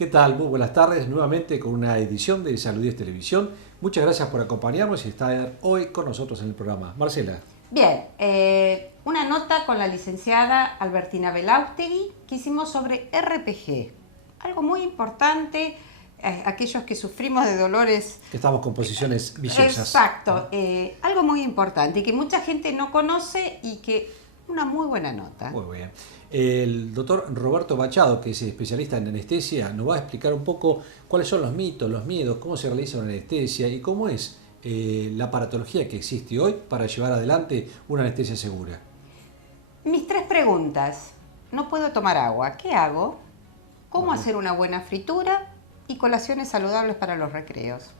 ¿Qué tal? Muy buenas tardes, nuevamente con una edición de Salud y Televisión. Muchas gracias por acompañarnos y estar hoy con nosotros en el programa. Marcela. Bien, una nota con la licenciada Albertina Belaustegui que hicimos sobre RPG. Algo muy importante, aquellos que sufrimos de dolores. Que estamos con posiciones viciosas. Exacto, algo muy importante y que mucha gente no conoce y que una muy buena nota. Muy bien. El doctor Roberto Machado, que es especialista en anestesia, nos va a explicar un poco cuáles son los mitos, los miedos, cómo se realiza una anestesia y cómo es la aparatología que existe hoy para llevar adelante una anestesia segura. Mis 3 preguntas. No puedo tomar agua, ¿qué hago? ¿Cómo hacer una buena fritura? Y colaciones saludables para los recreos.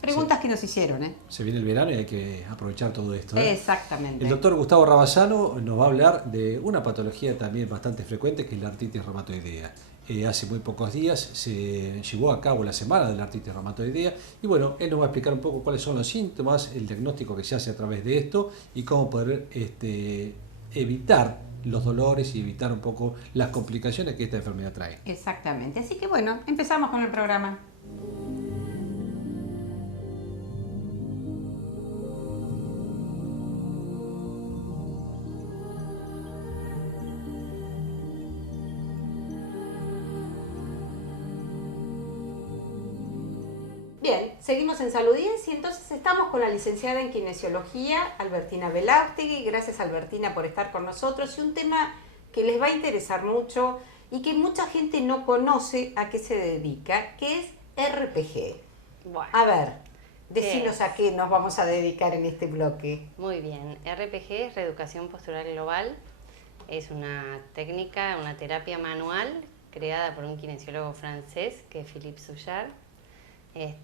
Preguntas que nos hicieron, ¿eh? Se viene el verano y hay que aprovechar todo esto, ¿eh? Exactamente. El doctor Gustavo Rabasano nos va a hablar de una patología también bastante frecuente, que es la artritis reumatoidea. Hace muy pocos días se llevó a cabo la semana de la artritis reumatoidea y bueno, él nos va a explicar un poco cuáles son los síntomas, el diagnóstico que se hace a través de esto y cómo poder evitar los dolores y evitar un poco las complicaciones que esta enfermedad trae. Exactamente. Así que bueno, empezamos con el programa. Bien, seguimos en Saludiense y entonces estamos con la licenciada en Kinesiología, Albertina Belaustegui. Gracias, Albertina, por estar con nosotros. Y un tema que les va a interesar mucho y que mucha gente no conoce a qué se dedica, que es RPG. Bueno, A ver, decinos a qué nos vamos a dedicar en este bloque. muy bien. RPG es Reeducación Postural Global. Es una técnica, una terapia manual creada por un kinesiólogo francés, que es Philippe Souchard.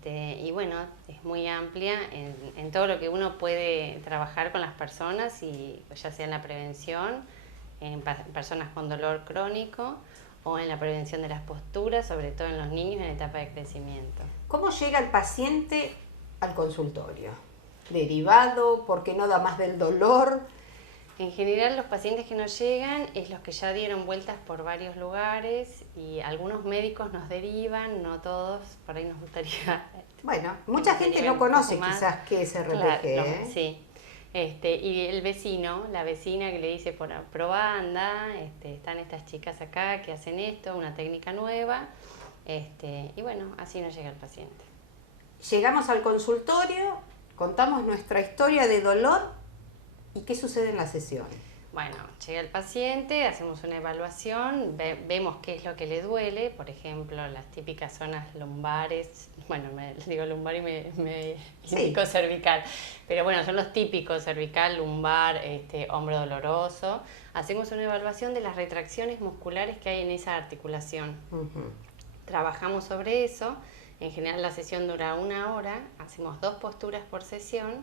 Y bueno, es muy amplia en todo lo que uno puede trabajar con las personas, y ya sea en la prevención, en personas con dolor crónico o en la prevención de las posturas, sobre todo en los niños en etapa de crecimiento. ¿Cómo llega el paciente al consultorio? ¿Derivado? ¿Por qué no da más del dolor? En general, los pacientes que nos llegan es los que ya dieron vueltas por varios lugares, y algunos médicos nos derivan, no todos, por ahí nos gustaría. Bueno, mucha gente no conoce quizás qué es RPG, Claro, ¿eh? sí. Y el vecino, la vecina que le dice, probá, anda, están estas chicas acá que hacen esto, una técnica nueva, y bueno, así nos llega el paciente. Llegamos al consultorio, contamos nuestra historia de dolor y qué sucede en la sesión. Bueno, llega el paciente, hacemos una evaluación, vemos qué es lo que le duele, por ejemplo, las típicas zonas lumbares, bueno, digo lumbar y me indico cervical, pero bueno, son los típicos: cervical, lumbar, hombro doloroso. Hacemos una evaluación de las retracciones musculares que hay en esa articulación. Trabajamos sobre eso. En general la sesión dura 1 hora, hacemos 2 posturas por sesión.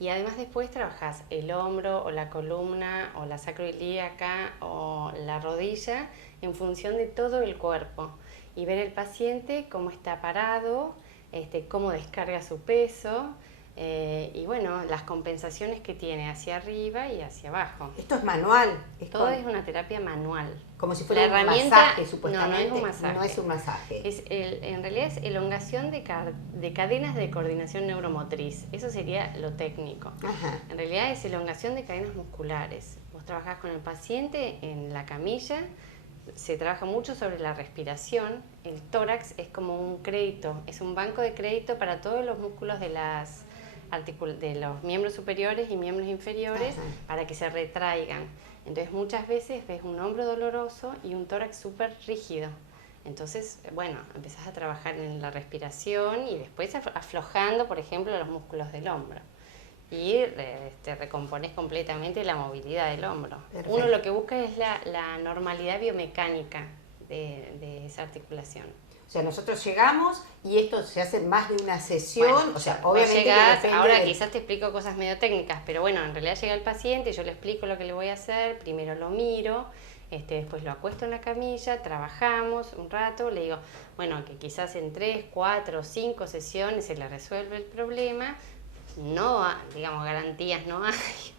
Y además después trabajás el hombro o la columna o la sacroilíaca o la rodilla en función de todo el cuerpo, y ver el paciente cómo está parado, cómo descarga su peso, y bueno, las compensaciones que tiene hacia arriba y hacia abajo. Esto es manual. Todo es una terapia manual. Como si fuera La un herramienta, masaje, supuestamente. No es un masaje. No es un masaje. En realidad es elongación de cadenas de coordinación neuromotriz. Eso sería lo técnico. Ajá. En realidad es elongación de cadenas musculares. Vos trabajás con el paciente en la camilla, se trabaja mucho sobre la respiración. El tórax es como un crédito, es un banco de crédito para todos los músculos de los miembros superiores y miembros inferiores. Ajá. Para que se retraigan. Entonces muchas veces ves un hombro doloroso y un tórax súper rígido. Entonces, bueno, empezás a trabajar en la respiración y después aflojando, por ejemplo, los músculos del hombro. Y recompones completamente la movilidad del hombro. Perfecto. Uno lo que busca es la normalidad biomecánica de esa articulación. O sea, nosotros llegamos y esto se hace más de una sesión. Bueno, o sea, obviamente llegás, ahora quizás te explico cosas medio técnicas, pero bueno, en realidad llega el paciente, yo le explico lo que le voy a hacer, primero lo miro, después lo acuesto en la camilla, trabajamos un rato, le digo, bueno, que quizás en 3, 4, 5 sesiones se le resuelve el problema. no, digamos, garantías no hay,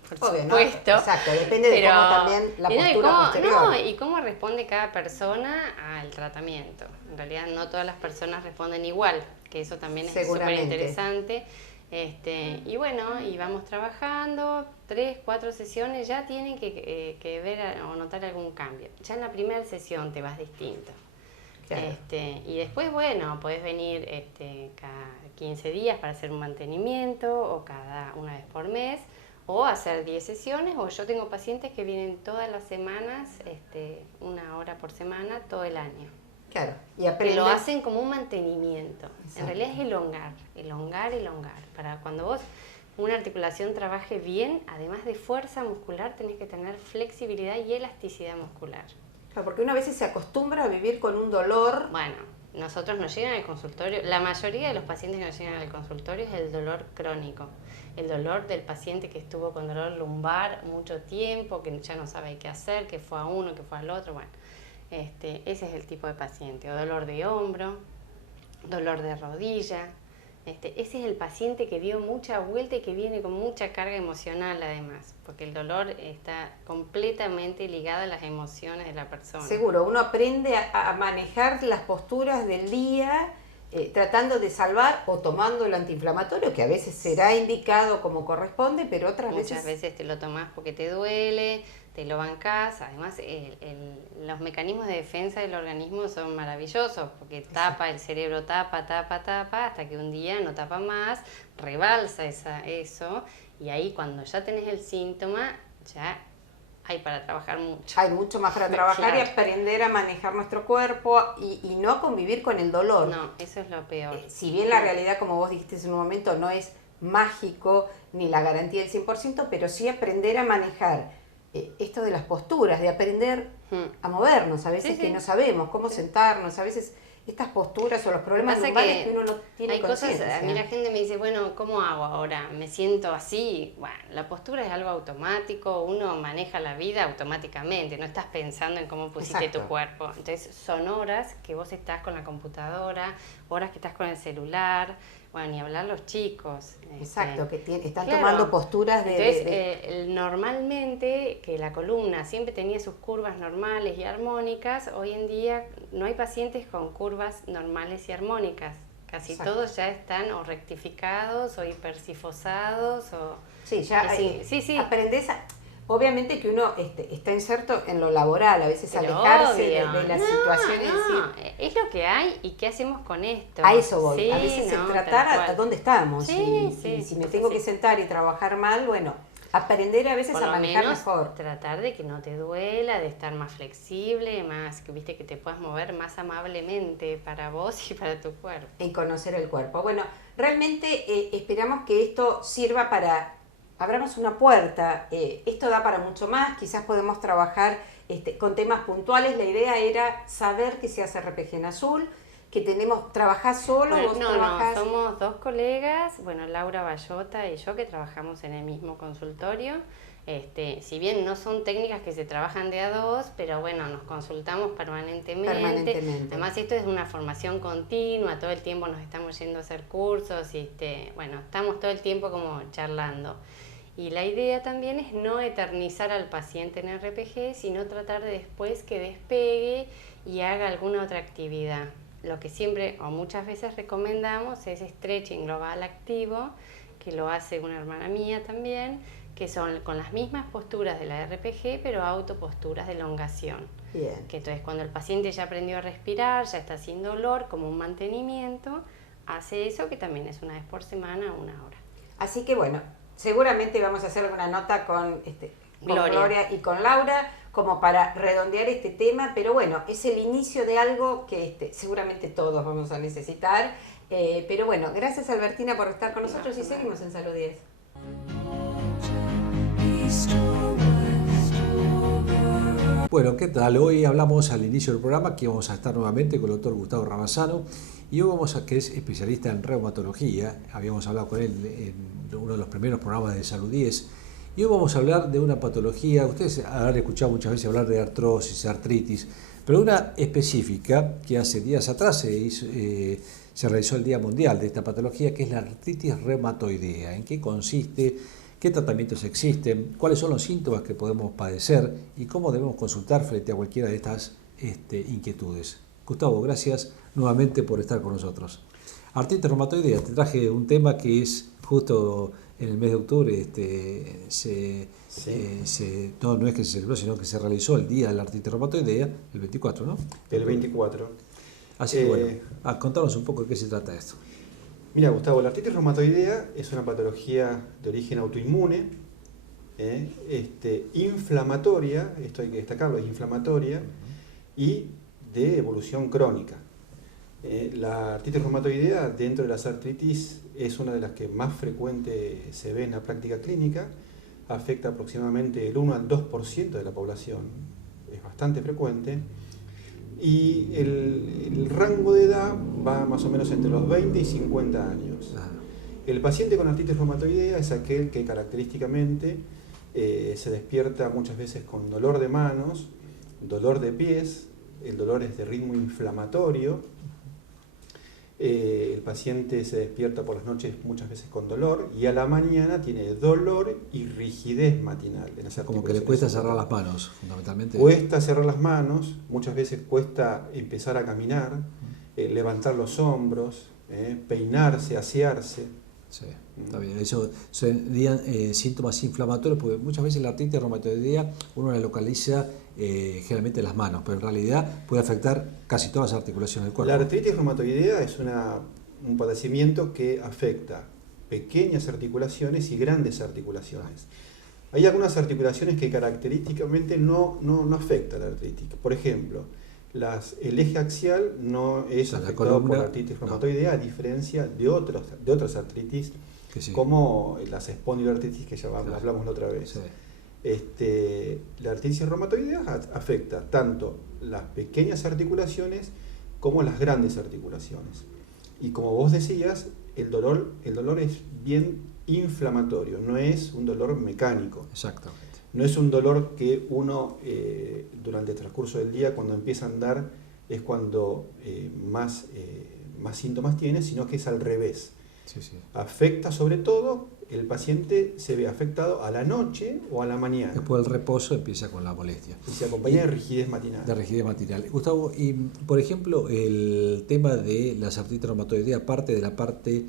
por Obvio, supuesto. ¿no? Exacto, depende de cómo también la postura posterior. Y cómo responde cada persona al tratamiento. En realidad no todas las personas responden igual, que eso también es súper interesante. Y bueno, y vamos trabajando, 3, 4 sesiones, ya tienen que ver o notar algún cambio. Ya en la primera sesión te vas distinto. Claro. Y después, bueno, podés venir cada 15 días para hacer un mantenimiento, o cada una vez por mes, o hacer 10 sesiones, o yo tengo pacientes que vienen todas las semanas, 1 hora por semana, todo el año. Claro, y que lo hacen como un mantenimiento. Exacto. En realidad es elongar. Para cuando vos una articulación trabaje bien, además de fuerza muscular, tenés que tener flexibilidad y elasticidad muscular. Claro, porque uno a veces se acostumbra a vivir con un dolor. Bueno, nosotros nos llegan al consultorio, la mayoría de los pacientes que nos llegan al consultorio es el dolor crónico. El dolor del paciente que estuvo con dolor lumbar mucho tiempo, que ya no sabe qué hacer, que fue a uno, que fue al otro, bueno. Ese es el tipo de paciente, o dolor de hombro, dolor de rodilla. Ese es el paciente que dio mucha vuelta y que viene con mucha carga emocional además, porque el dolor está completamente ligado a las emociones de la persona. Seguro, uno aprende a manejar las posturas del día, tratando de salvar o tomando el antiinflamatorio, que a veces será indicado como corresponde, pero muchas veces te lo tomás porque te duele, te lo bancás. Además, los mecanismos de defensa del organismo son maravillosos, porque el cerebro tapa, hasta que un día no tapa más, rebalsa eso, y ahí cuando ya tenés el síntoma, ya hay para trabajar mucho. Hay mucho más para trabajar, claro. Y aprender a manejar nuestro cuerpo y no convivir con el dolor. No, eso es lo peor. Si bien la realidad, como vos dijiste en un momento, no es mágico ni la garantía del 100%, pero sí aprender a manejar esto de las posturas, de aprender a movernos, a veces que no sabemos cómo sentarnos, a veces estas posturas o los problemas lumbares que uno no tiene conciencia. A mí la gente me dice, bueno, ¿cómo hago ahora? Me siento así. Bueno, la postura es algo automático, uno maneja la vida automáticamente, no estás pensando en cómo pusiste tu cuerpo. Entonces son horas que vos estás con la computadora, horas que estás con el celular. Bueno, ni hablar los chicos. Exacto, que están tomando posturas Entonces, normalmente, que la columna siempre tenía sus curvas normales y armónicas, hoy en día no hay pacientes con curvas normales y armónicas. Casi todos ya están o rectificados o hipercifosados o... Sí, ya aprendés a... Obviamente que uno está inserto en lo laboral, a veces alejarse de la situación en sí. Es lo que hay y qué hacemos con esto. A eso voy, sí, a veces tratar a dónde estamos. Y si me tengo que sentar y trabajar mal, bueno, aprender a veces a manejar mejor. Tratar de que no te duela, de estar más flexible, más que viste que te puedas mover más amablemente para vos y para tu cuerpo. Y conocer el cuerpo. Bueno, realmente esperamos que esto sirva para... Abramos una puerta, esto da para mucho más, quizás podemos trabajar con temas puntuales. La idea era saber que se hace RPG en azul, que ¿trabajás solo? Bueno, no, somos 2 colegas, bueno, Laura Bayota y yo, que trabajamos en el mismo consultorio. Si bien no son técnicas que se trabajan de a 2, pero bueno, nos consultamos permanentemente. Además, esto es una formación continua, todo el tiempo nos estamos yendo a hacer cursos y bueno, estamos todo el tiempo como charlando. Y la idea también es no eternizar al paciente en RPG, sino tratar de después que despegue y haga alguna otra actividad. Lo que siempre o muchas veces recomendamos es stretching global activo, que lo hace una hermana mía también, que son con las mismas posturas de la RPG, pero autoposturas de elongación. Bien. Que entonces cuando el paciente ya aprendió a respirar, ya está sin dolor, como un mantenimiento, hace eso, que también es 1 vez por semana, 1 hora. Así que bueno, seguramente vamos a hacer alguna nota con Gloria y con Laura, como para redondear este tema, pero bueno, es el inicio de algo que seguramente todos vamos a necesitar. Pero bueno, gracias Albertina por estar con nosotros y seguimos en Salud 10. Bueno, ¿qué tal? Hoy hablamos al inicio del programa que vamos a estar nuevamente con el doctor Gustavo Ramazano, y hoy que es especialista en reumatología. Habíamos hablado con él en uno de los primeros programas de Salud 10, y hoy vamos a hablar de una patología. Ustedes habrán escuchado muchas veces hablar de artrosis, artritis, pero una específica que hace días atrás se realizó el Día Mundial de esta patología, que es la artritis reumatoidea. ¿En qué consiste? ¿Qué tratamientos existen? ¿Cuáles son los síntomas que podemos padecer? ¿Y cómo debemos consultar frente a cualquiera de estas inquietudes? Gustavo, gracias nuevamente por estar con nosotros. Artritis reumatoidea, te traje un tema que es justo en el mes de octubre, no es que se celebró, sino que se realizó el Día de la Artritis reumatoidea, el 24, ¿no? El 24. Así que bueno, contanos un poco de qué se trata esto. Mira, Gustavo, la artritis reumatoidea es una patología de origen autoinmune, inflamatoria, esto hay que destacarlo, es inflamatoria, y de evolución crónica. La artritis reumatoidea, dentro de las artritis, es una de las que más frecuente se ve en la práctica clínica, afecta aproximadamente el 1 al 2% de la población, es bastante frecuente, y el rango de edad va más o menos entre los 20 y 50 años. El paciente con artritis reumatoidea es aquel que característicamente se despierta muchas veces con dolor de manos, dolor de pies, el dolor es de ritmo inflamatorio, el paciente se despierta por las noches muchas veces con dolor y a la mañana tiene dolor y rigidez matinal. Como que le cuesta cerrar las manos, fundamentalmente. Cuesta cerrar las manos, muchas veces cuesta empezar a caminar, levantar los hombros, peinarse, asearse. Sí, está bien. Eso serían síntomas inflamatorios, porque muchas veces la artritis reumatoidea uno la localiza generalmente en las manos, pero en realidad puede afectar casi todas las articulaciones del cuerpo. La artritis reumatoidea es un padecimiento que afecta pequeñas articulaciones y grandes articulaciones. Hay algunas articulaciones que característicamente no afectan la artritis. Por ejemplo, el eje axial no es afectado por la artritis reumatoidea, a diferencia de otras artritis, sí, como las espondiloartritis que ya hablamos la otra vez. Sí. La artritis reumatoidea afecta tanto las pequeñas articulaciones como las grandes articulaciones. Y como vos decías, el dolor es bien inflamatorio, no es un dolor mecánico. Exactamente. No es un dolor que uno durante el transcurso del día, cuando empieza a andar, es cuando más síntomas tiene, sino que es al revés. Sí, sí. Afecta sobre todo, el paciente se ve afectado a la noche o a la mañana. Después del reposo empieza con la molestia. Y se acompaña de rigidez matinal. De rigidez matinal. Gustavo, y por ejemplo, el tema de las artritis reumatoidea, aparte de la parte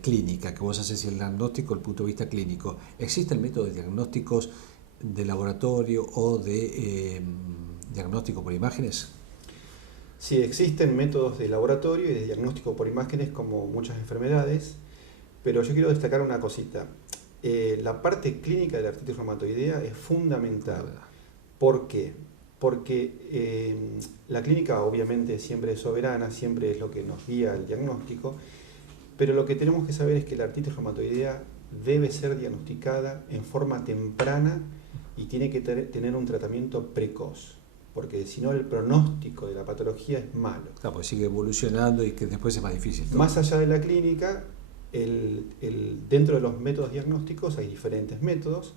clínica, que vos haces el diagnóstico desde el punto de vista clínico, ¿existen métodos de diagnósticos de laboratorio o de diagnóstico por imágenes? Sí, existen métodos de laboratorio y de diagnóstico por imágenes como muchas enfermedades, pero yo quiero destacar una cosita. La parte clínica de la artritis reumatoidea es fundamental. ¿Por qué? Porque la clínica obviamente siempre es soberana, siempre es lo que nos guía el diagnóstico, pero lo que tenemos que saber es que la artritis reumatoidea debe ser diagnosticada en forma temprana y tiene que tener un tratamiento precoz, porque si no el pronóstico de la patología es malo. Claro, pues sigue evolucionando y que después es más difícil. Más allá de la clínica, dentro de los métodos diagnósticos hay diferentes métodos.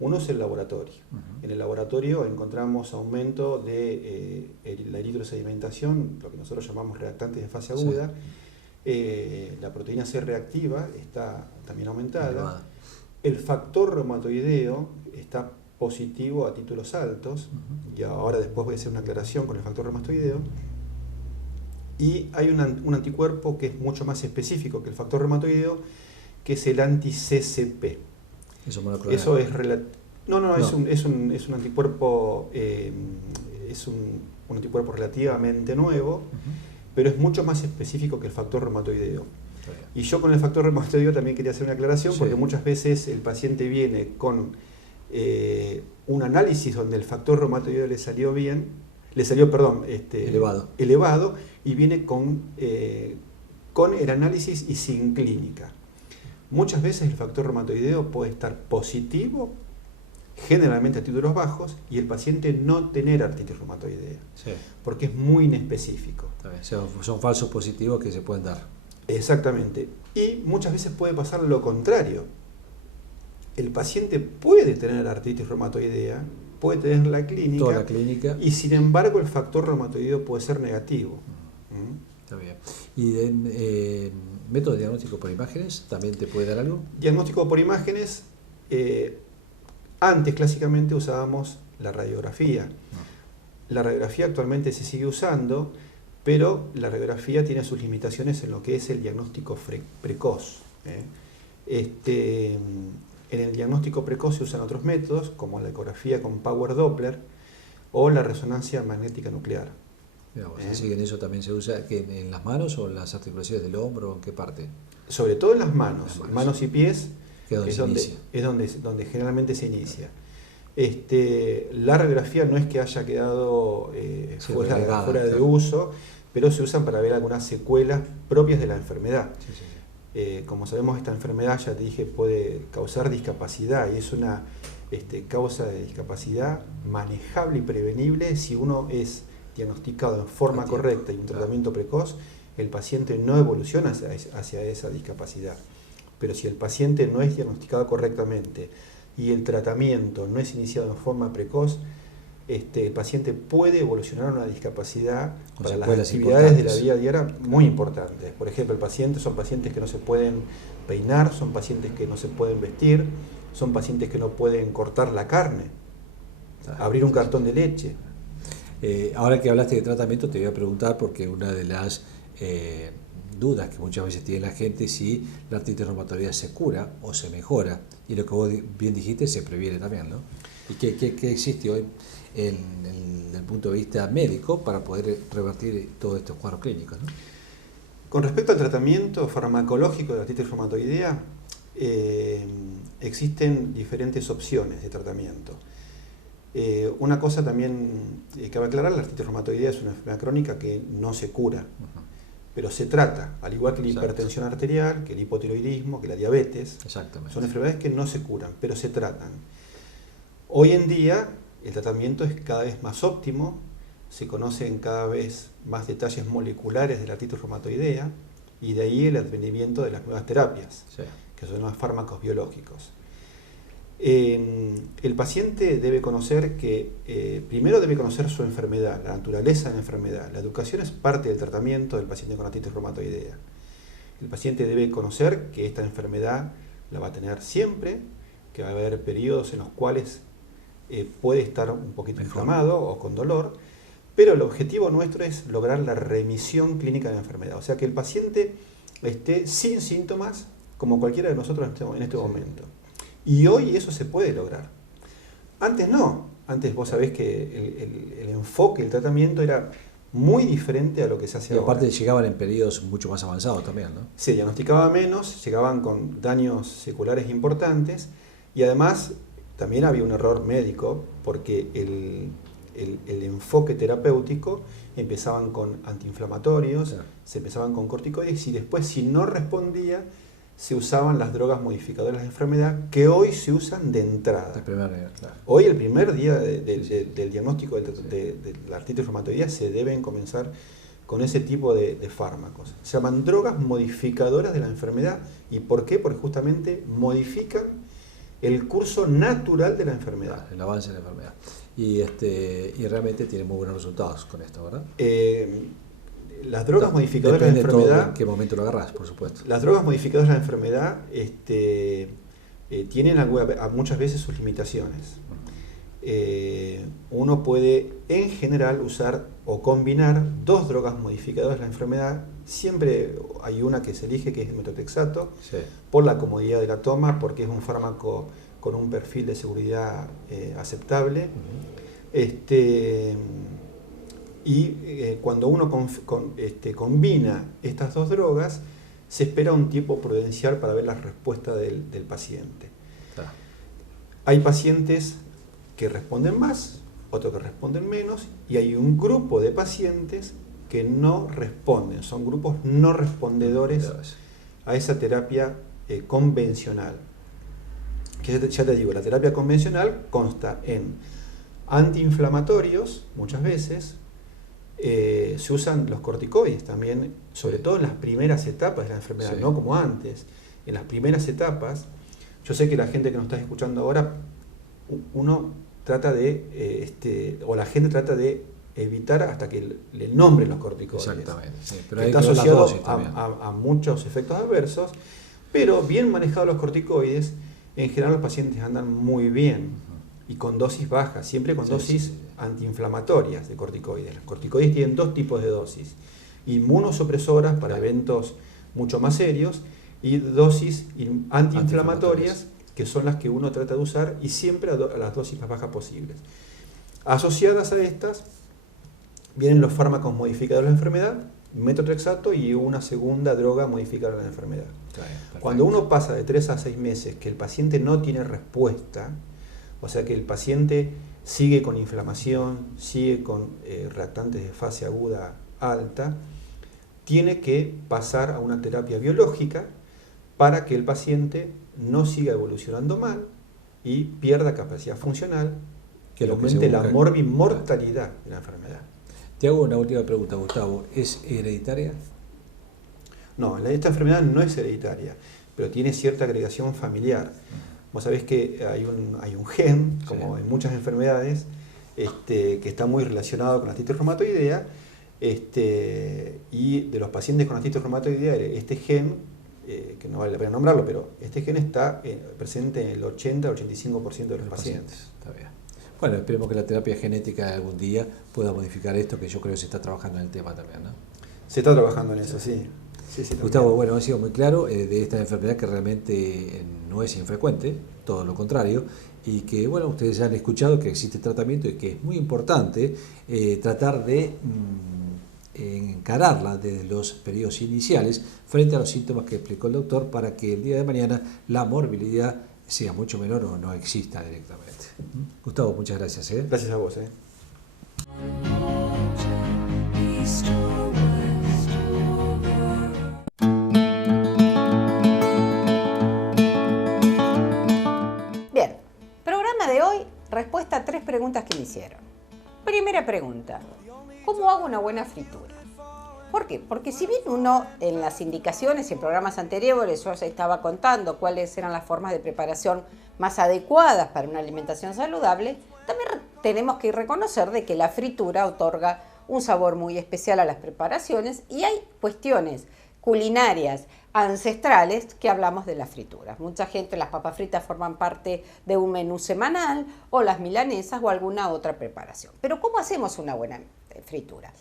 Uno es el laboratorio. En el laboratorio encontramos aumento de la eritrosedimentación, lo que nosotros llamamos reactantes de fase aguda. La proteína C reactiva está también aumentada. El factor reumatoideo está positivo a títulos altos, y ahora después voy a hacer una aclaración con el factor reumatoideo. Y hay un anticuerpo que es mucho más específico que el factor reumatoideo, que es el anti-CCP. Eso es es un anticuerpo, es un anticuerpo relativamente nuevo, pero es mucho más específico que el factor reumatoideo. Y yo con el factor reumatoideo también quería hacer una aclaración, porque muchas veces el paciente viene con un análisis donde el factor reumatoideo le salió elevado, y viene con el análisis y sin clínica. Muchas veces el factor reumatoideo puede estar positivo, generalmente a títulos bajos, y el paciente no tener artritis reumatoidea, porque es muy inespecífico. Son falsos positivos que se pueden dar. Exactamente. Y muchas veces puede pasar lo contrario. El paciente puede tener artritis reumatoidea, puede tener toda la clínica, y sin embargo el factor reumatoideo puede ser negativo. Está bien. ¿Y en método de diagnóstico por imágenes también te puede dar algo? Diagnóstico por imágenes, antes clásicamente usábamos la radiografía. La radiografía actualmente se sigue usando, pero la radiografía tiene sus limitaciones en lo que es el diagnóstico precoz. En el diagnóstico precoz se usan otros métodos, como la ecografía con Power Doppler o la resonancia magnética nuclear. Digamos, así que en eso también se usa, que en las manos o en las articulaciones del hombro, ¿en qué parte? Sobre todo en las manos y pies, que es donde generalmente se inicia. La radiografía no es que haya quedado fuera de uso, pero se usan para ver algunas secuelas propias de la enfermedad. Como sabemos, esta enfermedad, ya te dije, puede causar discapacidad y es una causa de discapacidad manejable y prevenible si uno es diagnosticado en forma correcta y un tratamiento precoz. El paciente no evoluciona hacia esa discapacidad. Pero si el paciente no es diagnosticado correctamente y el tratamiento no es iniciado en forma precoz, el paciente puede evolucionar a una discapacidad para las actividades de la vida diaria muy importantes. Por ejemplo, son pacientes que no se pueden peinar, son pacientes que no se pueden vestir, son pacientes que no pueden cortar la carne, abrir un cartón de leche. Ahora que hablaste de tratamiento, te voy a preguntar, porque una de las dudas que muchas veces tiene la gente es si la artritis reumatoidea se cura o se mejora, y lo que vos bien dijiste, se previene también, ¿no? ¿Y qué existe hoy desde el punto de vista médico para poder revertir todos estos cuadros clínicos, ¿no? Con respecto al tratamiento farmacológico de la artritis reumatoidea, existen diferentes opciones de tratamiento. Una cosa también cabe aclarar: la artritis reumatoidea es una enfermedad crónica que no se cura, pero se trata, al igual que la hipertensión arterial, que el hipotiroidismo, que la diabetes. Son enfermedades que no se curan, pero se tratan. Hoy en día el tratamiento es cada vez más óptimo, se conocen cada vez más detalles moleculares de la artritis reumatoidea, y de ahí el advenimiento de las nuevas terapias, que son los fármacos biológicos. El paciente debe conocer primero debe conocer su enfermedad, la naturaleza de la enfermedad. La educación es parte del tratamiento del paciente con artritis reumatoidea. El paciente debe conocer que esta enfermedad la va a tener siempre, que va a haber periodos en los cuales puede estar un poquito inflamado o con dolor, pero el objetivo nuestro es lograr la remisión clínica de la enfermedad, o sea, que el paciente esté sin síntomas como cualquiera de nosotros en este momento. Y hoy eso se puede lograr. Antes no. Antes vos sabés que el enfoque, el tratamiento era muy diferente a lo que se hace ahora. Y aparte llegaban en periodos mucho más avanzados también, ¿no? Se diagnosticaba menos, llegaban con daños seculares importantes, y además también había un error médico, porque el enfoque terapéutico empezaban con antiinflamatorios, se empezaban con corticoides, y después, si no respondía, se usaban las drogas modificadoras de la enfermedad, que hoy se usan de entrada. Hoy, el primer día del diagnóstico de la artritis reumatoidea, se deben comenzar con ese tipo de fármacos. Se llaman drogas modificadoras de la enfermedad. ¿Y por qué? Porque justamente modifican el curso natural de la enfermedad. El avance de la enfermedad. Y realmente tiene muy buenos resultados con esto, ¿verdad? Las drogas modificadoras de la enfermedad... ¿En qué momento lo agarrás, por supuesto? Las drogas modificadoras de la enfermedad tienen muchas veces sus limitaciones. Uno puede, en general, usar o combinar dos drogas modificadoras de la enfermedad. Siempre hay una que se elige, que es el metotrexato, por la comodidad de la toma, porque es un fármaco con un perfil de seguridad aceptable. Cuando uno combina estas dos drogas, se espera un tiempo prudencial para ver la respuesta del paciente. Hay pacientes que responden más, otros que responden menos, y hay un grupo de pacientes que no responden, son grupos no respondedores a esa terapia convencional. Que ya te digo, la terapia convencional consta en antiinflamatorios, muchas veces. Se usan los corticoides también, sobre todo en las primeras etapas de la enfermedad, no como antes. En las primeras etapas, yo sé que la gente que nos está escuchando ahora, uno trata de, o la gente trata de evitar hasta que le nombren los corticoides. Exactamente, sí, pero Está asociado a muchos efectos adversos, pero bien manejados los corticoides, en general los pacientes andan muy bien y con dosis bajas, siempre con dosis antiinflamatorias de corticoides. Los corticoides tienen dos tipos de dosis: inmunosupresoras para eventos mucho más serios y dosis antiinflamatorias, que son las que uno trata de usar, y siempre a las dosis más bajas posibles. Asociadas a estas vienen los fármacos modificadores de la enfermedad, metotrexato y una segunda droga modificadora de la enfermedad. Cuando uno pasa de 3 a 6 meses que el paciente no tiene respuesta, o sea que el paciente sigue con inflamación, sigue con reactantes de fase aguda alta, tiene que pasar a una terapia biológica para que el paciente no siga evolucionando mal y pierda capacidad funcional, que aumente la morbimortalidad de la enfermedad. Te hago una última pregunta, Gustavo. ¿Es hereditaria? No, esta enfermedad no es hereditaria, pero tiene cierta agregación familiar. Vos sabés que hay un gen, como en muchas enfermedades, que está muy relacionado con la artritis reumatoidea, y de los pacientes con artritis reumatoidea, este gen, que no vale la pena nombrarlo, pero este gen está presente en el 80-85% de los pacientes. Está bien. Bueno, esperemos que la terapia genética algún día pueda modificar esto, que yo creo que se está trabajando en el tema también, ¿no? Se está trabajando en eso, sí. Gustavo, bueno, ha sido muy claro de esta enfermedad que realmente no es infrecuente, todo lo contrario, y que, bueno, ustedes ya han escuchado que existe tratamiento y que es muy importante tratar de encararla desde los periodos iniciales frente a los síntomas que explicó el doctor, para que el día de mañana la morbilidad sea mucho menor o no exista directamente. Gustavo, muchas gracias. Gracias a vos. Bien, programa de hoy, respuesta a 3 preguntas que me hicieron. Primera pregunta: ¿cómo hago una buena fritura? ¿Por qué? Porque si bien uno en las indicaciones y en programas anteriores yo se estaba contando cuáles eran las formas de preparación más adecuadas para una alimentación saludable, también tenemos que reconocer de que la fritura otorga un sabor muy especial a las preparaciones, y hay cuestiones culinarias ancestrales que hablamos de las frituras. Mucha gente, las papas fritas forman parte de un menú semanal, o las milanesas o alguna otra preparación. Pero ¿cómo hacemos una buena fritura?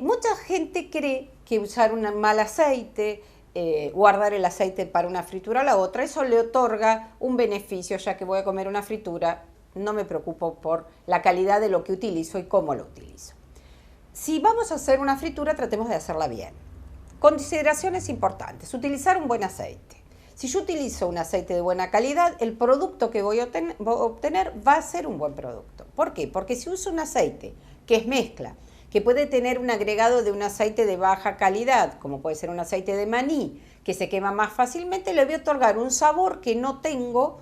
Mucha gente cree que usar un mal aceite, guardar el aceite para una fritura a la otra, eso le otorga un beneficio. Ya que voy a comer una fritura, no me preocupo por la calidad de lo que utilizo y cómo lo utilizo. Si vamos a hacer una fritura, tratemos de hacerla bien. Consideraciones importantes: utilizar un buen aceite. Si yo utilizo un aceite de buena calidad, el producto que voy a obtener va a ser un buen producto. ¿Por qué? Porque si uso un aceite que es mezcla, que puede tener un agregado de un aceite de baja calidad, como puede ser un aceite de maní, que se quema más fácilmente, le voy a otorgar un sabor que no tengo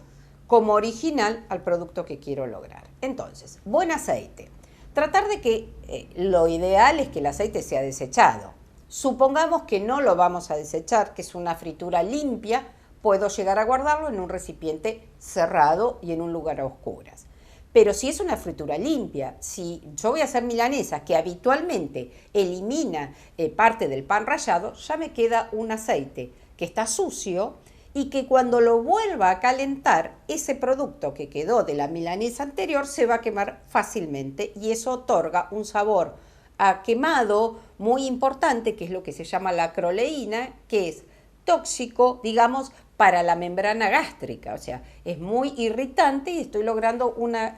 como original al producto que quiero lograr. Entonces, buen aceite. Tratar de que lo ideal es que el aceite sea desechado. Supongamos que no lo vamos a desechar, que es una fritura limpia, puedo llegar a guardarlo en un recipiente cerrado y en un lugar a oscuras. Pero si es una fritura limpia, si yo voy a hacer milanesas que habitualmente elimina parte del pan rallado, ya me queda un aceite que está sucio y que cuando lo vuelva a calentar, ese producto que quedó de la milanesa anterior se va a quemar fácilmente, y eso otorga un sabor a quemado muy importante, que es lo que se llama la acroleína, que es tóxico, digamos, para la membrana gástrica. O sea, es muy irritante y estoy logrando una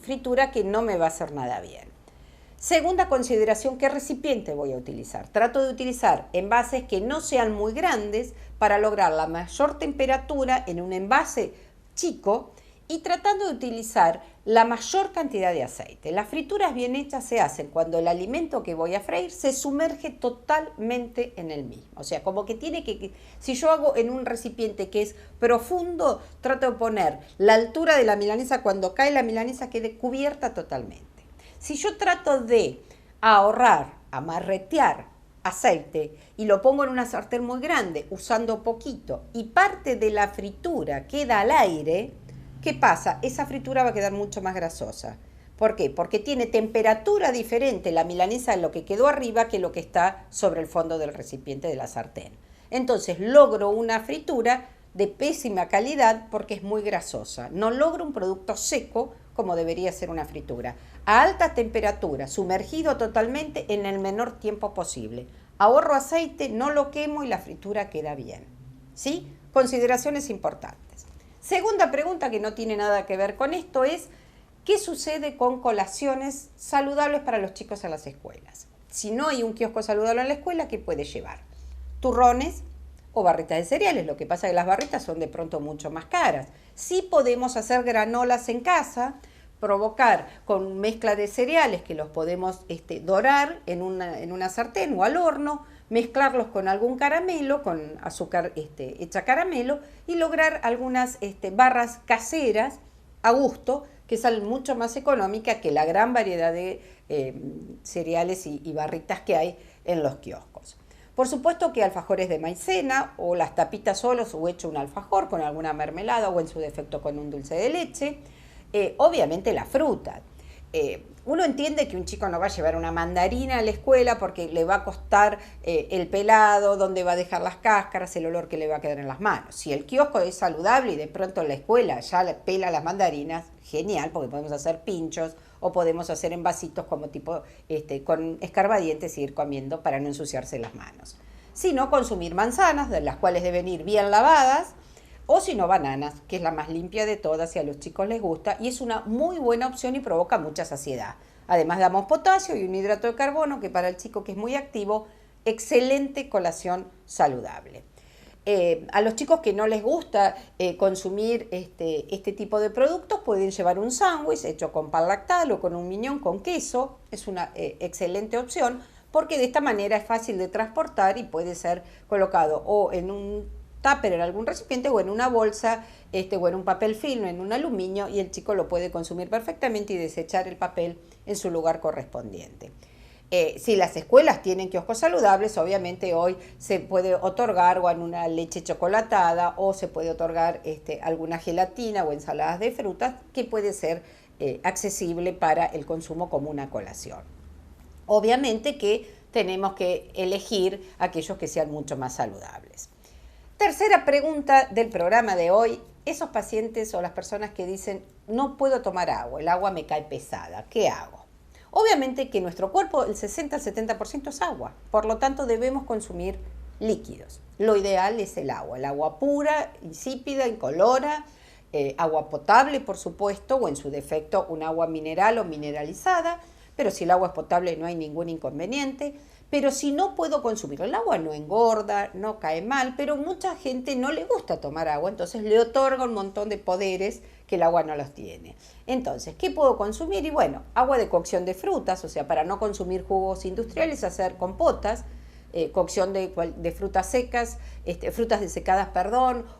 fritura que no me va a hacer nada bien. Segunda consideración: ¿qué recipiente voy a utilizar? Trato de utilizar envases que no sean muy grandes para lograr la mayor temperatura en un envase chico, y tratando de utilizar la mayor cantidad de aceite. Las frituras bien hechas se hacen cuando el alimento que voy a freír se sumerge totalmente en el mismo. O sea, como que tiene que... Si yo hago en un recipiente que es profundo, trato de poner la altura de la milanesa, cuando cae la milanesa quede cubierta totalmente. Si yo trato de ahorrar, amarretear aceite y lo pongo en una sartén muy grande, usando poquito, y parte de la fritura queda al aire, ¿qué pasa? Esa fritura va a quedar mucho más grasosa. ¿Por qué? Porque tiene temperatura diferente la milanesa de lo que quedó arriba que lo que está sobre el fondo del recipiente de la sartén. Entonces logro una fritura de pésima calidad porque es muy grasosa. No logro un producto seco como debería ser una fritura. A alta temperatura, sumergido totalmente en el menor tiempo posible. Ahorro aceite, no lo quemo y la fritura queda bien. ¿Sí? Consideraciones importantes. Segunda pregunta que no tiene nada que ver con esto es ¿qué sucede con colaciones saludables para los chicos en las escuelas? Si no hay un kiosco saludable en la escuela, ¿qué puede llevar? Turrones o barritas de cereales. Lo que pasa es que las barritas son de pronto mucho más caras. Sí podemos hacer granolas en casa, provocar con mezcla de cereales que los podemos dorar en una sartén o al horno, mezclarlos con algún caramelo, con azúcar hecha caramelo y lograr algunas barras caseras a gusto que salen mucho más económicas que la gran variedad de cereales y barritas que hay en los kioscos. Por supuesto que alfajores de maicena o las tapitas solos o hecho un alfajor con alguna mermelada o en su defecto con un dulce de leche. Obviamente la fruta. Uno entiende que un chico no va a llevar una mandarina a la escuela porque le va a costar el pelado, dónde va a dejar las cáscaras, el olor que le va a quedar en las manos. Si el kiosco es saludable y de pronto en la escuela ya pela las mandarinas, genial, porque podemos hacer pinchos o podemos hacer en vasitos como tipo con escarbadientes y ir comiendo para no ensuciarse las manos. Si no, consumir manzanas, de las cuales deben ir bien lavadas, o si no, bananas, que es la más limpia de todas y a los chicos les gusta y es una muy buena opción y provoca mucha saciedad. Además damos potasio y un hidrato de carbono que para el chico que es muy activo, excelente colación saludable. A los chicos que no les gusta consumir este tipo de productos pueden llevar un sándwich hecho con pan lactal o con un mignon con queso, es una excelente opción porque de esta manera es fácil de transportar y puede ser colocado o en un tupper en algún recipiente o en una bolsa o en un papel film, en un aluminio y el chico lo puede consumir perfectamente y desechar el papel en su lugar correspondiente. Si las escuelas tienen kioscos saludables, obviamente hoy se puede otorgar o en una leche chocolatada o se puede otorgar alguna gelatina o ensaladas de frutas que puede ser accesible para el consumo como una colación. Obviamente que tenemos que elegir aquellos que sean mucho más saludables. Tercera pregunta del programa de hoy, esos pacientes o las personas que dicen no puedo tomar agua, el agua me cae pesada, ¿qué hago? Obviamente que nuestro cuerpo el 60 al 70% es agua, por lo tanto debemos consumir líquidos. Lo ideal es el agua pura, insípida, incolora, agua potable por supuesto o en su defecto un agua mineral o mineralizada, pero si el agua es potable no hay ningún inconveniente. Pero si no puedo consumir el agua, no engorda, no cae mal, pero mucha gente no le gusta tomar agua, entonces le otorga un montón de poderes que el agua no los tiene. Entonces, ¿qué puedo consumir? Y bueno, agua de cocción de frutas, o sea, para no consumir jugos industriales, hacer compotas, cocción de frutas secas, frutas desecadas,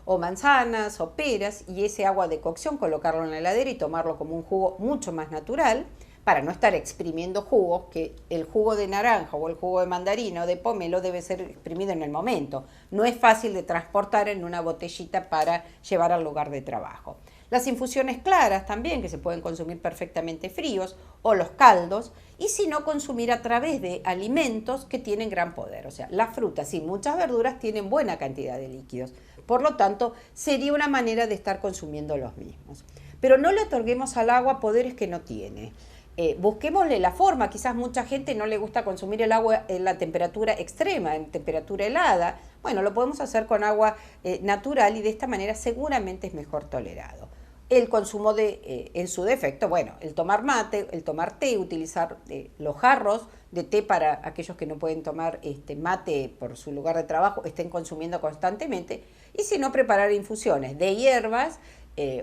o manzanas o peras, y ese agua de cocción colocarlo en la heladera y tomarlo como un jugo mucho más natural, para no estar exprimiendo jugos, que el jugo de naranja o el jugo de mandarina o de pomelo debe ser exprimido en el momento. No es fácil de transportar en una botellita para llevar al lugar de trabajo. Las infusiones claras también, que se pueden consumir perfectamente fríos, o los caldos, y si no, consumir a través de alimentos que tienen gran poder. O sea, las frutas y muchas verduras tienen buena cantidad de líquidos. Por lo tanto, sería una manera de estar consumiendo los mismos. Pero no le otorguemos al agua poderes que no tiene. Busquémosle la forma, quizás mucha gente no le gusta consumir el agua en la temperatura extrema, en temperatura helada. Bueno, lo podemos hacer con agua natural y de esta manera seguramente es mejor tolerado. El consumo en su defecto, bueno, el tomar mate, el tomar té, utilizar los jarros de té para aquellos que no pueden tomar mate por su lugar de trabajo, estén consumiendo constantemente. Y si no, preparar infusiones de hierbas,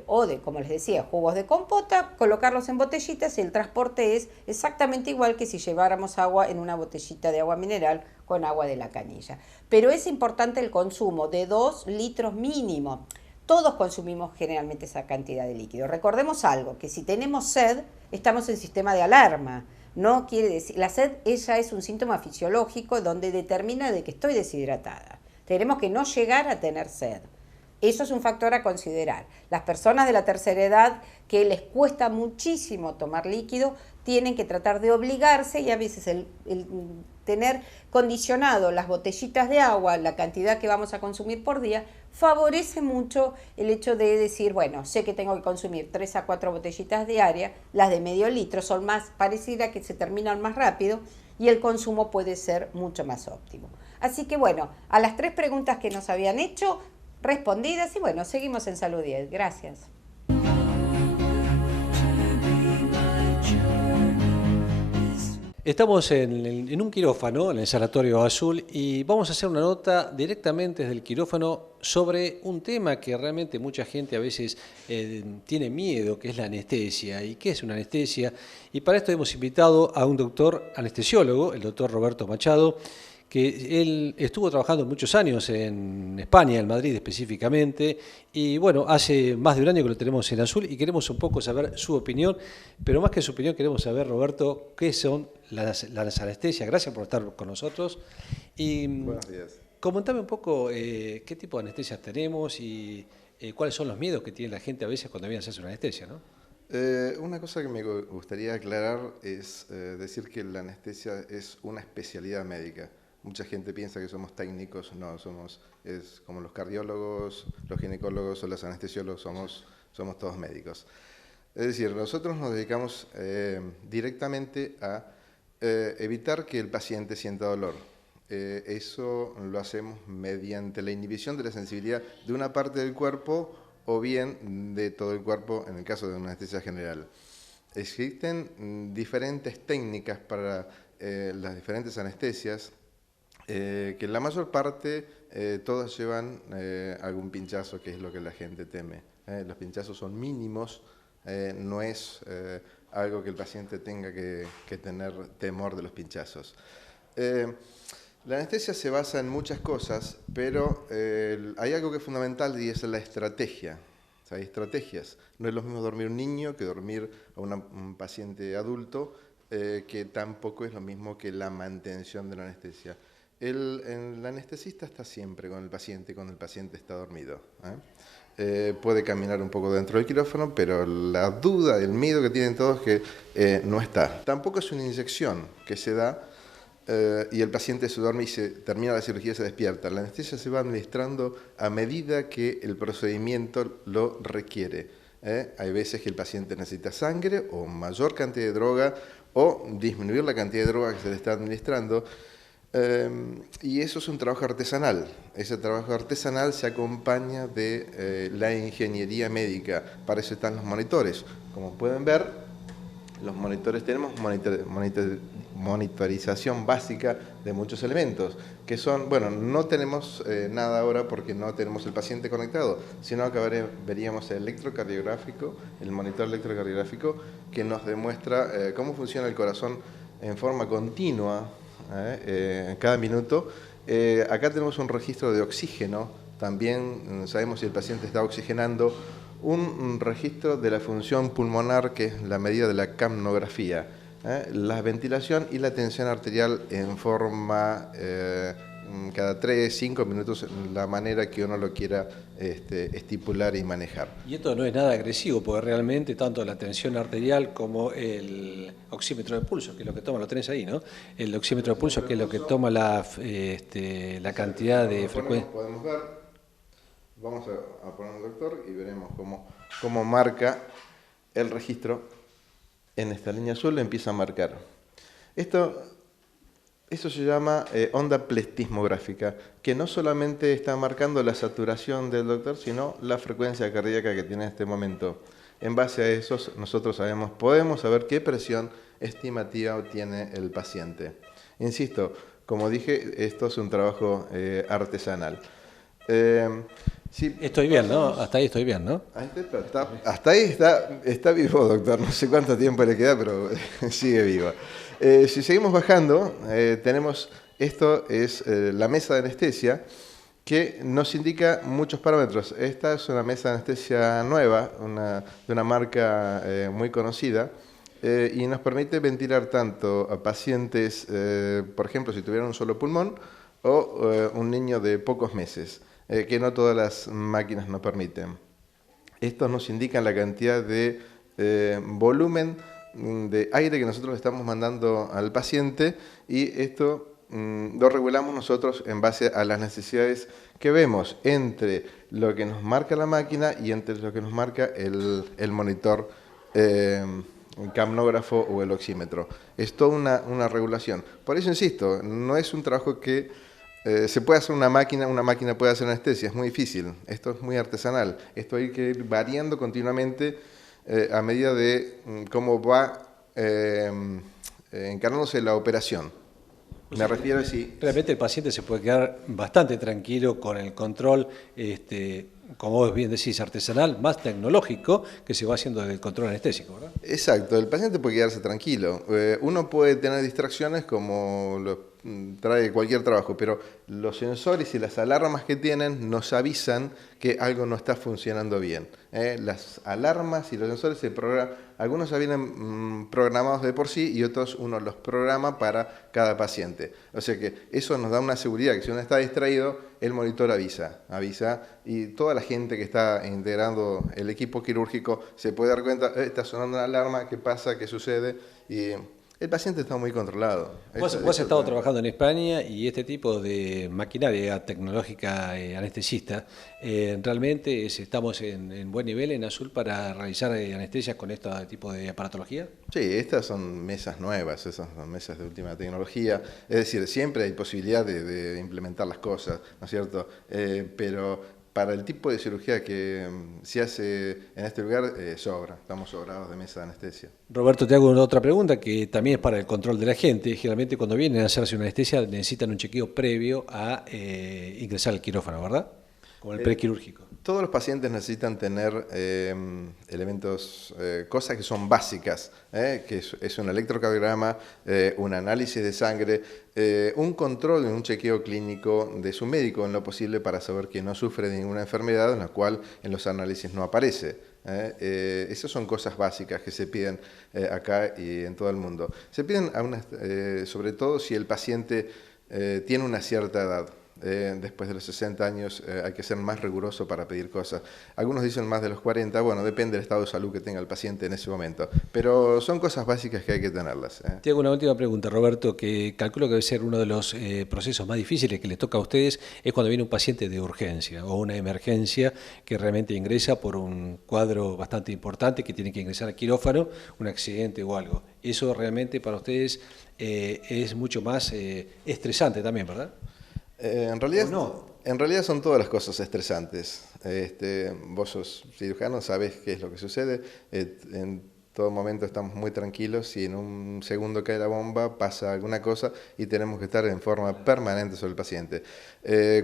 o de, como les decía, jugos de compota, colocarlos en botellitas y el transporte es exactamente igual que si lleváramos agua en una botellita de agua mineral con agua de la canilla. Pero es importante el consumo de 2 litros mínimo. Todos consumimos generalmente esa cantidad de líquido. Recordemos algo, que si tenemos sed, estamos en sistema de alarma. No quiere decir, la sed ella es un síntoma fisiológico donde determina de que estoy deshidratada. Tenemos que no llegar a tener sed. Eso es un factor a considerar. Las personas de la tercera edad que les cuesta muchísimo tomar líquido tienen que tratar de obligarse, y a veces el tener condicionado las botellitas de agua, la cantidad que vamos a consumir por día, favorece mucho el hecho de decir, bueno, sé que tengo que consumir 3 a 4 botellitas diarias, las de medio litro son más parecidas, que se terminan más rápido y el consumo puede ser mucho más óptimo. Así que bueno, a las 3 preguntas que nos habían hecho, respondidas, y bueno, seguimos en Salud 10. Gracias. Estamos en un quirófano, en el Sanatorio Azul, y vamos a hacer una nota directamente desde el quirófano sobre un tema que realmente mucha gente a veces tiene miedo, que es la anestesia. ¿Y qué es una anestesia? Y para esto hemos invitado a un doctor anestesiólogo, el doctor Roberto Machado, que él estuvo trabajando muchos años en España, en Madrid específicamente, y bueno, hace más de un año que lo tenemos en Azul y queremos un poco saber su opinión, pero más que su opinión queremos saber, Roberto, qué son las anestesias. Gracias por estar con nosotros. Y buenos días. Comentame un poco qué tipo de anestesias tenemos y cuáles son los miedos que tiene la gente a veces cuando viene a hacerse una anestesia, ¿no? Una cosa que me gustaría aclarar es decir que la anestesia es una especialidad médica. Mucha gente piensa que somos técnicos, no, es como los cardiólogos, los ginecólogos o los anestesiólogos, somos todos médicos. Es decir, nosotros nos dedicamos directamente a evitar que el paciente sienta dolor. Eso lo hacemos mediante la inhibición de la sensibilidad de una parte del cuerpo o bien de todo el cuerpo en el caso de una anestesia general. Existen diferentes técnicas para las diferentes anestesias, que la mayor parte todas llevan algún pinchazo, que es lo que la gente teme. Los pinchazos son mínimos, no es algo que el paciente tenga que tener temor de los pinchazos. La anestesia se basa en muchas cosas, pero hay algo que es fundamental y es la estrategia. O sea, hay estrategias. No es lo mismo dormir un niño que dormir a un paciente adulto, que tampoco es lo mismo que la mantención de la anestesia. El anestesista está siempre con el paciente cuando el paciente está dormido. Puede caminar un poco dentro del quirófano, pero la duda, el miedo que tienen todos es que no está. Tampoco es una inyección que se da y el paciente se duerme y se termina la cirugía y se despierta. La anestesia se va administrando a medida que el procedimiento lo requiere. Hay veces que el paciente necesita sangre o mayor cantidad de droga o disminuir la cantidad de droga que se le está administrando. Y eso es un trabajo artesanal. Ese trabajo artesanal se acompaña de la ingeniería médica. Para eso están los monitores. Como pueden ver, los monitores tenemos monitorización básica de muchos elementos, que son, bueno, no tenemos nada ahora porque no tenemos el paciente conectado, sino que veríamos el electrocardiográfico, el monitor electrocardiográfico, que nos demuestra cómo funciona el corazón en forma continua, cada minuto. Acá tenemos un registro de oxígeno, también sabemos si el paciente está oxigenando, un registro de la función pulmonar, que es la medida de la capnografía, la ventilación y la tensión arterial en forma cada 3-5 minutos, la manera que uno lo quiera estipular y manejar. Y esto no es nada agresivo, porque realmente tanto la tensión arterial como el oxímetro de pulso, que es lo que toma, lo tenés ahí, ¿no? El oxímetro de pulso, que es lo que toma la cantidad de frecuencia. Podemos ver, vamos a poner un doctor y veremos cómo marca el registro. En esta línea azul empieza a marcar. Eso se llama onda plestismográfica, que no solamente está marcando la saturación del doctor, sino la frecuencia cardíaca que tiene en este momento. En base a eso, nosotros podemos saber qué presión estimativa tiene el paciente. Insisto, como dije, esto es un trabajo artesanal. Sí, estoy bien, ¿no? Hasta ahí estoy bien, ¿no? Hasta ahí está vivo, doctor. No sé cuánto tiempo le queda, pero sigue vivo. Si seguimos bajando, esto es la mesa de anestesia, que nos indica muchos parámetros. Esta es una mesa de anestesia nueva, de una marca muy conocida, y nos permite ventilar tanto a pacientes, por ejemplo, si tuvieran un solo pulmón, o un niño de pocos meses. que no todas las máquinas nos permiten. Estos nos indican la cantidad de volumen de aire que nosotros le estamos mandando al paciente, y esto lo regulamos nosotros en base a las necesidades que vemos entre lo que nos marca la máquina y entre lo que nos marca el monitor, el capnógrafo o el oxímetro. Es toda una regulación. Por eso insisto, no es un trabajo que se puede hacer una máquina puede hacer anestesia, es muy difícil. Esto es muy artesanal. Esto hay que ir variando continuamente a medida de cómo va encarnándose la operación. Me refiero a si... Realmente el paciente se puede quedar bastante tranquilo con el control, como vos bien decís, artesanal, más tecnológico, que se va haciendo del control anestésico, ¿verdad? Exacto, el paciente puede quedarse tranquilo. Uno puede tener distracciones como trae cualquier trabajo, pero los sensores y las alarmas que tienen nos avisan que algo no está funcionando bien. Las alarmas y los sensores se programan, algunos ya vienen programados de por sí y otros uno los programa para cada paciente. O sea que eso nos da una seguridad que si uno está distraído, el monitor avisa y toda la gente que está integrando el equipo quirúrgico se puede dar cuenta, está sonando una alarma, ¿qué pasa? ¿Qué sucede? Y el paciente está muy controlado. Vos has estado trabajando en España y este tipo de maquinaria tecnológica anestesista, ¿realmente estamos en buen nivel en Azul para realizar anestesias con este tipo de aparatología? Sí, estas son mesas nuevas, esas son mesas de última tecnología. Es decir, siempre hay posibilidad de implementar las cosas, ¿no es cierto? Pero para el tipo de cirugía que se hace en este lugar, estamos sobrados de mesa de anestesia. Roberto, te hago otra pregunta que también es para el control de la gente. Generalmente cuando vienen a hacerse una anestesia necesitan un chequeo previo a ingresar al quirófano, ¿verdad? Como el prequirúrgico. Todos los pacientes necesitan tener elementos, cosas que son básicas, que es un electrocardiograma, un análisis de sangre, un control, un chequeo clínico de su médico en lo posible para saber que no sufre de ninguna enfermedad en la cual en los análisis no aparece. Esas son cosas básicas que se piden acá y en todo el mundo. Se piden sobre todo si el paciente tiene una cierta edad. Después de los 60 años hay que ser más riguroso para pedir cosas. Algunos dicen más de los 40, bueno, depende del estado de salud que tenga el paciente en ese momento, pero son cosas básicas que hay que tenerlas. Te hago una última pregunta, Roberto, que calculo que debe ser uno de los procesos más difíciles que les toca a ustedes, es cuando viene un paciente de urgencia o una emergencia que realmente ingresa por un cuadro bastante importante, que tiene que ingresar al quirófano, un accidente o algo. Eso realmente para ustedes es mucho más estresante también, ¿verdad? En realidad son todas las cosas estresantes. Vos sos cirujano, sabés qué es lo que sucede. En todo momento estamos muy tranquilos y en un segundo cae la bomba, pasa alguna cosa y tenemos que estar en forma permanente sobre el paciente.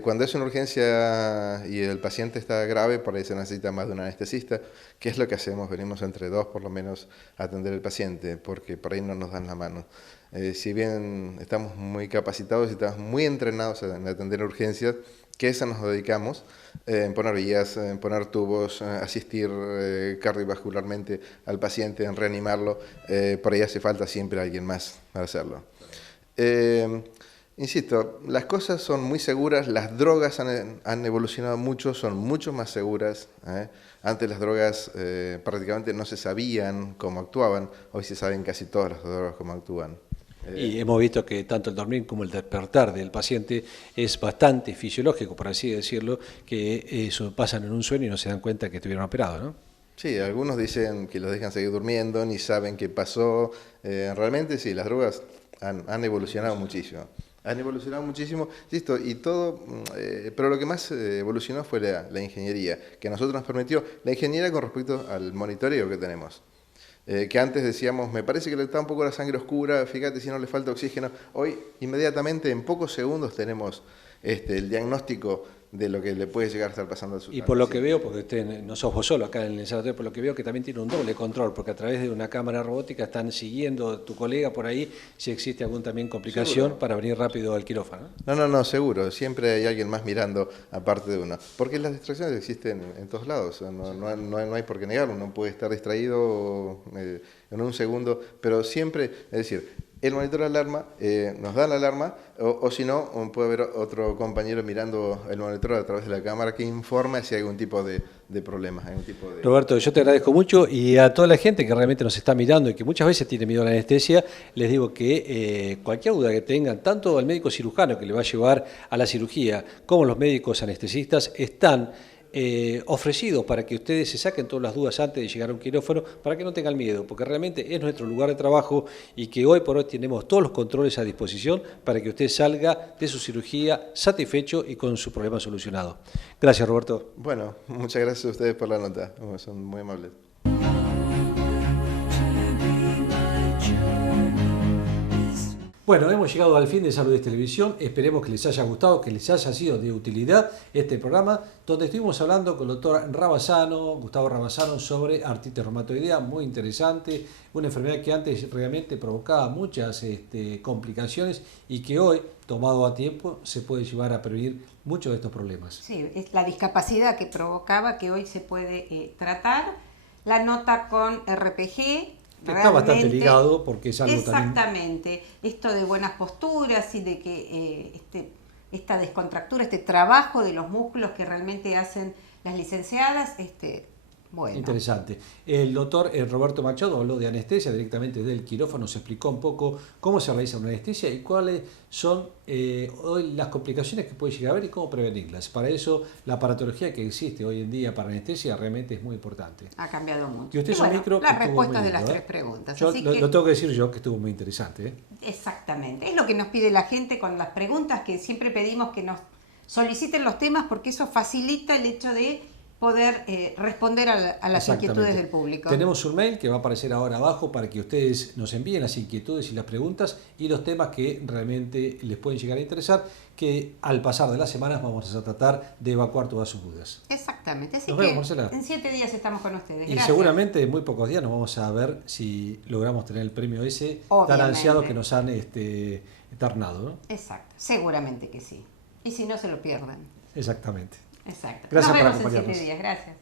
Cuando es una urgencia y el paciente está grave, por ahí se necesita más de un anestesista. ¿Qué es lo que hacemos? Venimos entre dos por lo menos a atender al paciente porque por ahí no nos dan la mano. Si bien estamos muy capacitados y estamos muy entrenados en atender urgencias, que a eso nos dedicamos, en poner vías, en poner tubos, asistir cardiovascularmente al paciente, en reanimarlo, por ahí hace falta siempre alguien más para hacerlo. Insisto, las cosas son muy seguras, las drogas han evolucionado mucho, son mucho más seguras. Antes las drogas prácticamente no se sabían cómo actuaban, hoy se saben casi todas las drogas cómo actúan. Y hemos visto que tanto el dormir como el despertar del paciente es bastante fisiológico, por así decirlo, que eso pasan en un sueño y no se dan cuenta que estuvieron operados, ¿no? Sí, algunos dicen que los dejan seguir durmiendo, ni saben qué pasó. Realmente sí, las drogas han evolucionado muchísimo. Han evolucionado muchísimo, listo, y todo, pero lo que más evolucionó fue la ingeniería, que a nosotros nos permitió, la ingeniería con respecto al monitoreo que tenemos. Que antes decíamos, me parece que le está un poco la sangre oscura, fíjate si no le falta oxígeno. Hoy, inmediatamente, en pocos segundos tenemos el diagnóstico de lo que le puede llegar a estar pasando a su Y por lo que veo, porque no sos vos solo acá en el sanatorio, por lo que veo que también tiene un doble control, porque a través de una cámara robótica están siguiendo a tu colega por ahí si existe alguna también complicación. ¿Seguro? Para venir rápido al quirófano. No, seguro, siempre hay alguien más mirando aparte de uno, porque las distracciones existen en todos lados, no hay por qué negarlo, uno puede estar distraído en un segundo, pero siempre, es decir, el monitor de alarma nos da la alarma, o si no, puede haber otro compañero mirando el monitor a través de la cámara que informe si hay algún tipo de problemas. Algún tipo de... Roberto, yo te agradezco mucho, y a toda la gente que realmente nos está mirando y que muchas veces tiene miedo a la anestesia, les digo que cualquier duda que tengan, tanto el médico cirujano que le va a llevar a la cirugía como los médicos anestesistas están ofrecidos para que ustedes se saquen todas las dudas antes de llegar a un quirófano, para que no tengan miedo, porque realmente es nuestro lugar de trabajo y que hoy por hoy tenemos todos los controles a disposición para que usted salga de su cirugía satisfecho y con su problema solucionado. Gracias, Roberto. Bueno, muchas gracias a ustedes por la nota, son muy amables. Bueno, hemos llegado al fin de Saludez Televisión. Esperemos que les haya gustado, que les haya sido de utilidad este programa, donde estuvimos hablando con el doctor Rabasano, Gustavo Rabasano, sobre artritis reumatoidea, muy interesante, una enfermedad que antes realmente provocaba muchas complicaciones y que hoy, tomado a tiempo, se puede llevar a prevenir muchos de estos problemas. Sí, es la discapacidad que provocaba, que hoy se puede tratar. La nota con RPG. Que está bastante ligado porque es algo exactamente, esto de buenas posturas y de que esta descontractura, este trabajo de los músculos que realmente hacen las licenciadas, bueno. Interesante. El doctor Roberto Machado habló de anestesia directamente del quirófano, se explicó un poco cómo se realiza una anestesia y cuáles son hoy las complicaciones que puede llegar a haber y cómo prevenirlas. Para eso, la aparatología que existe hoy en día para anestesia realmente es muy importante. Ha cambiado mucho. Y usted es un micro las respuestas de las tres preguntas. Yo, así lo tengo que decir yo, que estuvo muy interesante. Exactamente. Es lo que nos pide la gente con las preguntas, que siempre pedimos que nos soliciten los temas, porque eso facilita el hecho de poder responder a las inquietudes del público. Tenemos un mail que va a aparecer ahora abajo para que ustedes nos envíen las inquietudes y las preguntas y los temas que realmente les pueden llegar a interesar, que al pasar de las semanas vamos a tratar de evacuar todas sus dudas. Exactamente. Así Nos que vemos, Marcela. En 7 días estamos con ustedes. Y gracias. seguramente en muy pocos días nos vamos a ver si logramos tener el premio ese tan ansiado que nos han ternado, ¿no? Exacto, seguramente que sí. Y si no, se lo pierdan. Exactamente. Exacto. Gracias Nos por vemos en acompañarnos. 7 días. Gracias.